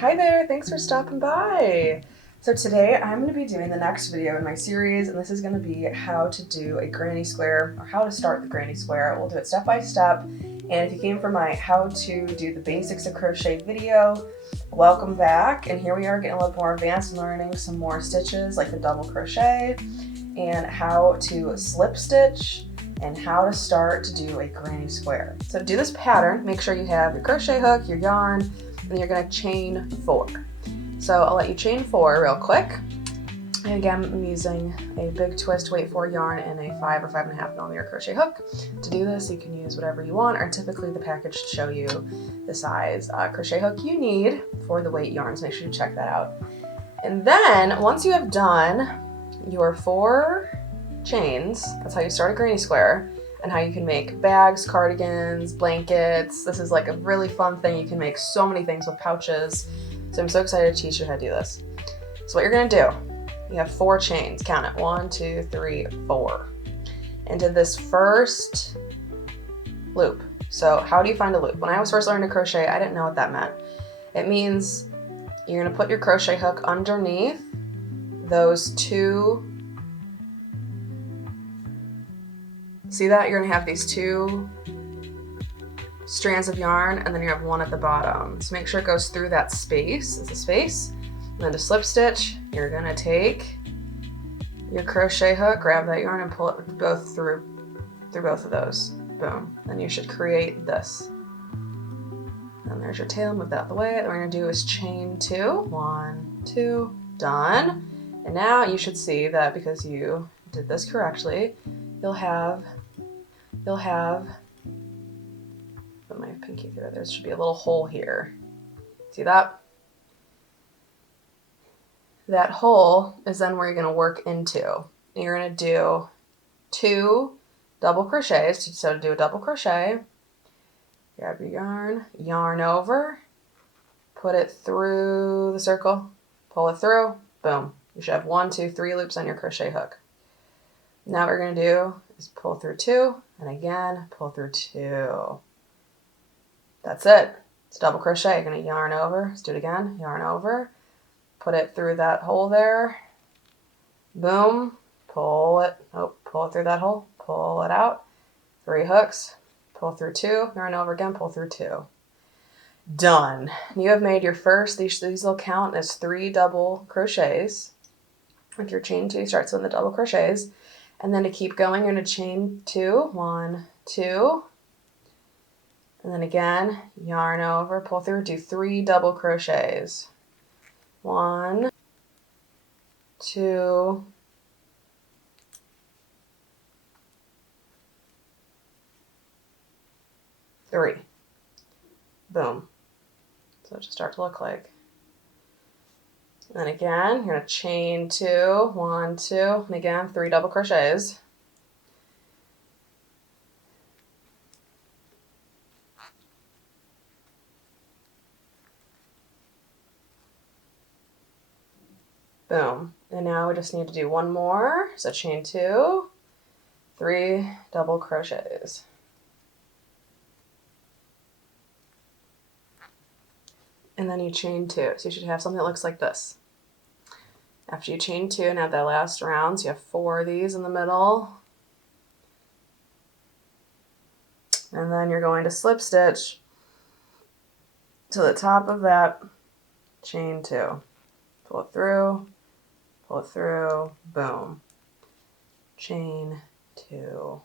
Hi there, thanks for stopping by. So today I'm going to be doing the next video in my series, and this is going to be how to do a granny square, or how to start the granny square. We'll do it step by step, and if you came from my how to do the basics of crochet video, welcome back. And here we are getting a little more advanced, learning some more stitches like the double crochet, and how to slip stitch, and how to start to do a granny square. So to do this pattern, make sure you have your crochet hook, your yarn, and you're going to chain 4. So I'll let you chain 4 real quick. And again, I'm using a big twist weight 4 yarn and a 5 or 5.5 millimeter crochet hook. To do this, you can use whatever you want, or typically the package should show you the size crochet hook you need for the weight yarns. Make sure you check that out. And then once you have done your 4 chains, that's how you start a granny square, and how you can make bags, cardigans, blankets. This is like a really fun thing. You can make so many things with pouches. So I'm so excited to teach you how to do this. So what you're gonna do, you have 4 chains, count it, 1, 2, 3, 4, into this first loop. So how do you find a loop? When I was first learning to crochet, I didn't know what that meant. It means you're gonna put your crochet hook underneath those 2. See that? You're gonna have these 2 strands of yarn, and then you have 1 at the bottom. So make sure it goes through that space. It's a space. And then to slip stitch, you're gonna take your crochet hook, grab that yarn, and pull it both through both of those. Boom. Then you should create this. And there's your tail. Move that out the way. What we're gonna do is chain 2. 1, 2, done. And now you should see that because you did this correctly, you'll have, put my pinky through it, there should be a little hole here. See that? That hole is then where you're gonna work into. You're gonna do 2 double crochets. So to do a double crochet, grab your yarn over, put it through the circle, pull it through, boom. You should have 1, 2, 3 loops on your crochet hook. Now what we're going to do is pull through 2, and again, pull through 2. That's it. It's double crochet. You're going to yarn over. Let's do it again. Yarn over. Put it through that hole there. Boom. Pull it. Oh, pull it through that hole. Pull it out. 3 hooks. Pull through 2. Yarn over again. Pull through 2. Done. You have made your first, these will count as 3 double crochets. With your chain 2 starts with the double crochets. And then to keep going, you're going to chain 2, 1, 2, and then again, yarn over, pull through, do 3 double crochets. 1, 2, 3. Boom. So it should start to look like. And then again, you're going to chain 2, 1, 2, and again, 3 double crochets. Boom. And now we just need to do 1 more. So chain 2, 3 double crochets. And then you chain 2. So you should have something that looks like this. After you chain 2 and have that last round, so you have 4 of these in the middle. And then you're going to slip stitch to the top of that chain 2. Pull it through, boom. Chain 2.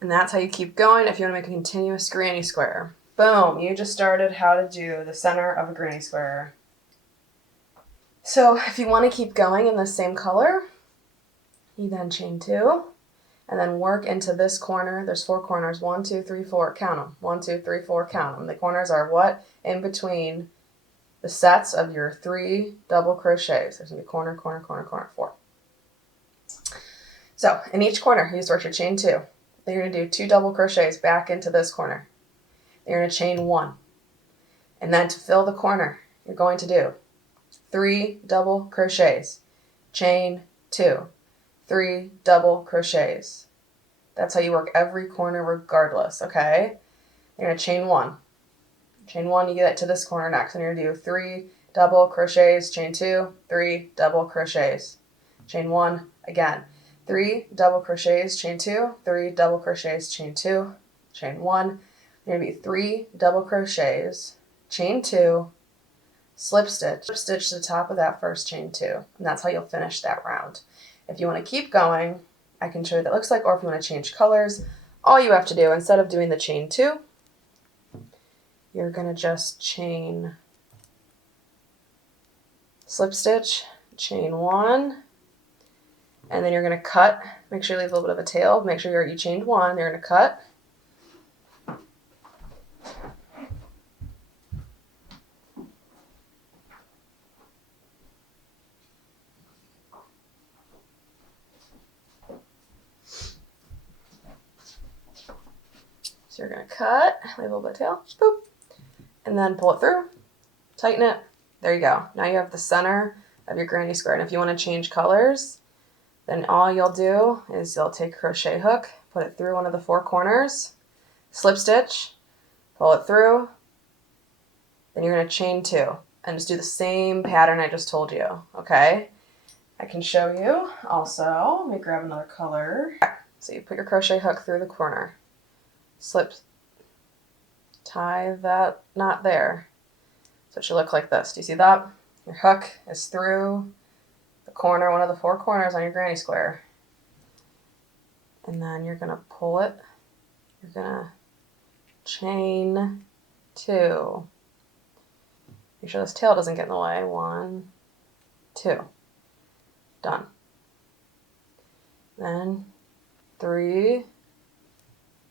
And that's how you keep going if you want to make a continuous granny square. Boom, you just started how to do the center of a granny square. So if you want to keep going in the same color, you then chain 2, and then work into this corner. There's 4 corners, 1, 2, 3, 4, count them. 1, 2, 3, 4, count them. The corners are what? In between the sets of your 3 double crochets. There's going to be corner, corner, corner, corner, 4. So in each corner, you just work your chain 2. Then you're going to do 2 double crochets back into this corner. Then you're going to chain 1. And then to fill the corner, you're going to do 3 double crochets, chain 2, 3 double crochets. That's how you work every corner regardless, okay? You're going to chain 1, chain 1, you get to this corner next, and you're going to do 3 double crochets, chain 2, 3 double crochets, chain 1, again, 3 double crochets, chain 2, 3 double crochets, chain 2, chain 1, you're going to be 3 double crochets, chain 2, slip stitch to the top of that first chain 2, and that's how you'll finish that round. If you want to keep going, I can show you what that looks like, or if you want to change colors, all you have to do, instead of doing the chain 2, you're going to just chain, slip stitch, chain 1, and then you're going to cut. Make sure you leave a little bit of a tail. Make sure you chained 1. You're going to cut. So you're going to cut, leave a little bit of tail, boop, and then pull it through, tighten it. There you go. Now you have the center of your granny square. And if you want to change colors, then all you'll do is you'll take a crochet hook, put it through one of the 4 corners, slip stitch, pull it through, then you're going to chain 2 and just do the same pattern I just told you, okay? I can show you also. Let me grab another color. So you put your crochet hook through the corner, slip, tie that knot there. So it should look like this. Do you see that? Your hook is through the corner, one of the 4 corners on your granny square. And then you're going to pull it. You're going to chain 2. Make sure this tail doesn't get in the way. 1, 2. Done. Then 3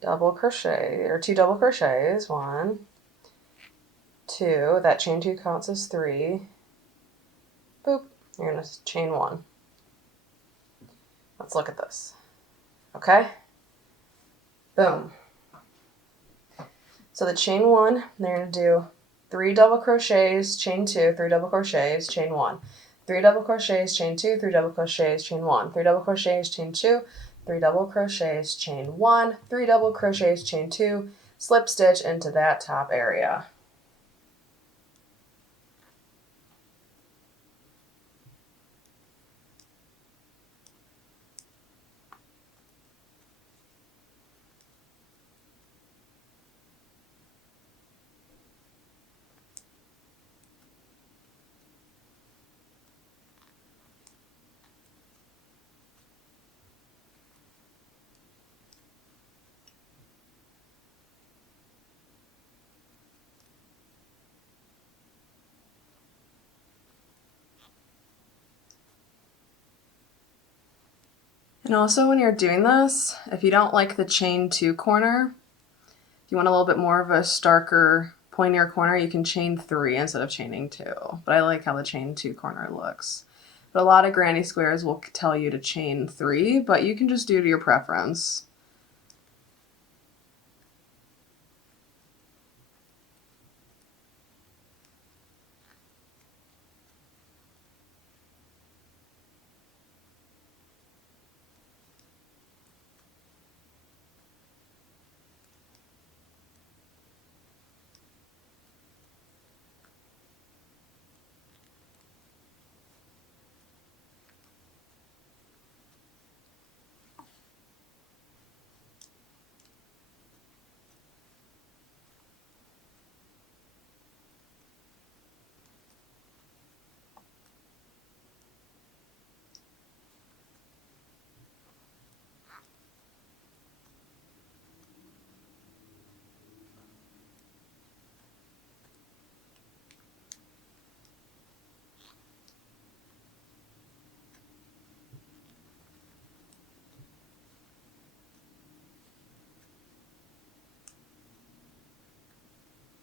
double crochet, or 2 double crochets. 1, 2. That chain 2 counts as 3. Boop. You're going to chain 1. Let's look at this. Okay? Boom. So the chain 1, they're going to do 3 double crochets, chain 2, 3 double crochets, chain 1. 3 double crochets, chain 2, 3 double crochets, chain 1. 3 double crochets, chain 2, 3 double crochets, chain 1. 3 double crochets, chain 2, slip stitch into that top area. And also when you're doing this, if you don't like the chain 2 corner, if you want a little bit more of a starker, pointier corner, you can chain 3 instead of chaining 2. But I like how the chain 2 corner looks. But a lot of granny squares will tell you to chain 3, but you can just do it to your preference.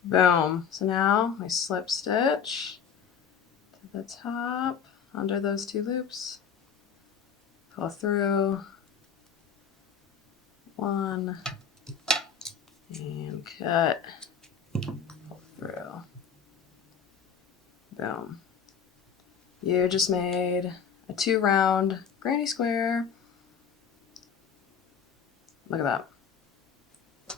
Boom. So now I slip stitch to the top under those 2 loops, pull through 1 and cut, pull through. Boom. You just made a 2 round granny square. Look at that.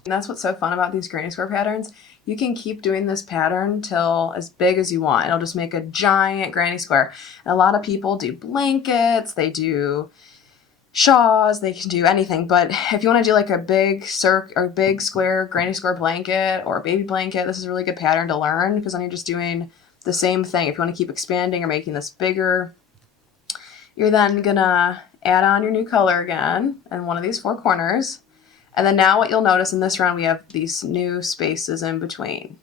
And that's what's so fun about these granny square patterns. You can keep doing this pattern till as big as you want. It'll just make a giant granny square. And a lot of people do blankets, they do shawls, they can do anything. But if you want to do like a big big square granny square blanket or a baby blanket, this is a really good pattern to learn, because then you're just doing the same thing. If you want to keep expanding or making this bigger, you're then gonna add on your new color again in one of these 4 corners. And then now what you'll notice in this round, we have these new spaces in between.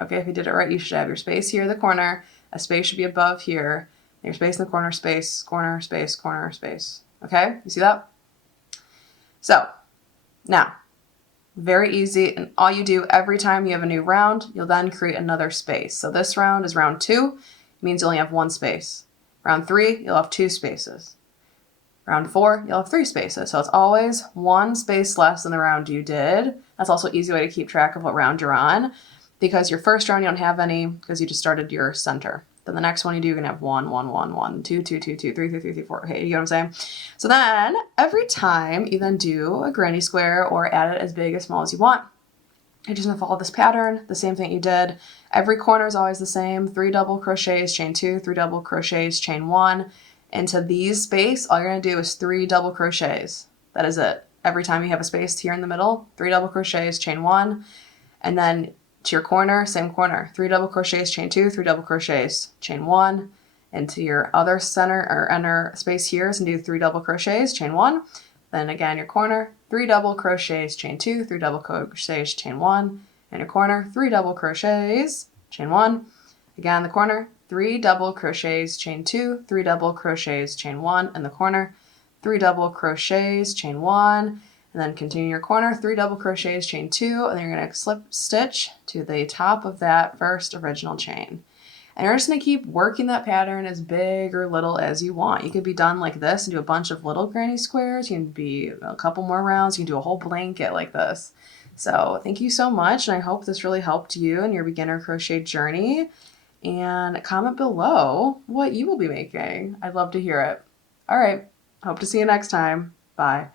Okay, if you did it right, you should have your space here in the corner, a space should be above here, and your space in the corner, space, corner, space, corner, space. Okay, you see that? So now, very easy, and all you do every time you have a new round, you'll then create another space. So this round is round 2, it means you only have 1 space. Round 3, you'll have 2 spaces. Round 4, you'll have 3 spaces. So it's always 1 space less than the round you did. That's also an easy way to keep track of what round you're on, because your first round you don't have any because you just started your center. Then the next one you do, you're gonna have 1, 1, 1, 1, 2, 2, 2, 2, 3, 3, 3, 3, 4. Okay, you get what I'm saying? So then every time you then do a granny square or add it as big or small as you want, you're just gonna follow this pattern, the same thing you did. Every corner is always the same. 3 double crochets, chain 2, 3 double crochets, chain 1. Into these space, all you're gonna do is 3 double crochets. That is it. Every time you have a space here in the middle, 3 double crochets, chain 1, and then to your corner, same corner, 3 double crochets, chain 2, 3 double crochets, chain 1, into your other center or inner space here, and do 3 double crochets, chain 1, then again your corner, 3 double crochets, chain 2, 3 double crochets, chain 1, and your corner, 3 double crochets, chain 1, again the corner, 3 double crochets, chain 2, 3 double crochets, chain 1 in the corner, 3 double crochets, chain 1, and then continue your corner, 3 double crochets, chain 2, and then you're going to slip stitch to the top of that first original chain. And you're just going to keep working that pattern as big or little as you want. You could be done like this and do a bunch of little granny squares. You can be a couple more rounds. You can do a whole blanket like this. So thank you so much, and I hope this really helped you in your beginner crochet journey. And comment below what you will be making. I'd love to hear it. All right, hope to see you next time. Bye.